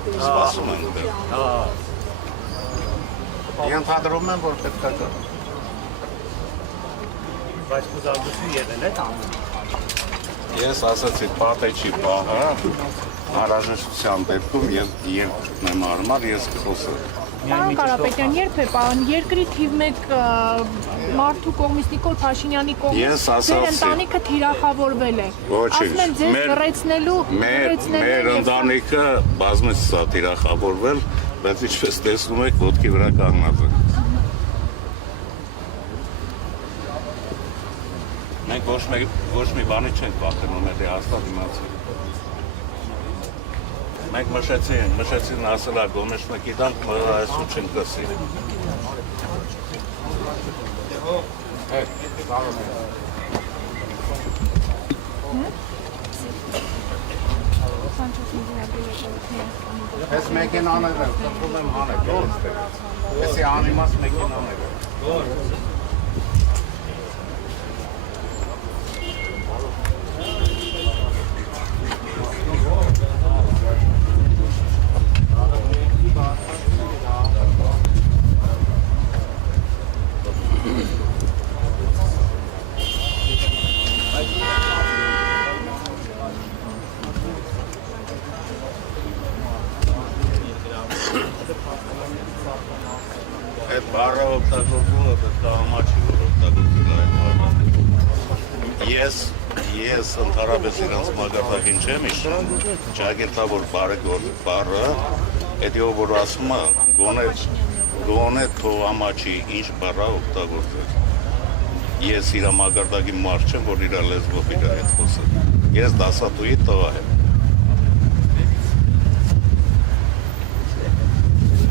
Սպասում ենք դեռ։ Ենթադրում եմ, որ պետք է գա։ Բայց կուզանդություն եղել է տանում։ Ես ասացի պատե չի պահա, հարաժշտության դեպքում եւ երկրն եմ արմար, ես կխոսեմ։ Պարոն Կարապետյան, երբ է պարոն երկրի թիվ 1 մարդու կողմից Նիկոլ Փաշինյանի կողմից ձեր ընտանիքը թիրախավորվել է։ Ասում են ձեզ գռեցնելու մեր ընտանիքը բազմից է թիրախավորվել, բայց ինչպես տեսնում եք, ոտքի վրա կանգնած է։ Մենք ոչ մի բանի չենք պատկերում, էլի հաստատ իմացի։ Մենք մշեցին ասելա գոնեշ մեկի դանք մրայսու չենք կսի։ Ես մեկին անել եմ, խնդրում եմ հանեք, եսի անիմաց մեկին անել եմ։ Այդ բառը օգտագործումը պետք է համաչի, որ օգտագործել այդ բառը։ Ես ընդհանրապես իրենց մագարտակին չեմ իշտում, ճակերտավոր բառը, հետո որ ասում է գոնե թող համաչի ինչ բառը օգտագործել։ Ես իր մագարտակի մարդ չեմ, որ իր լեզվով իր հետ խոսեմ։ Ես դասատուի տղա եմ։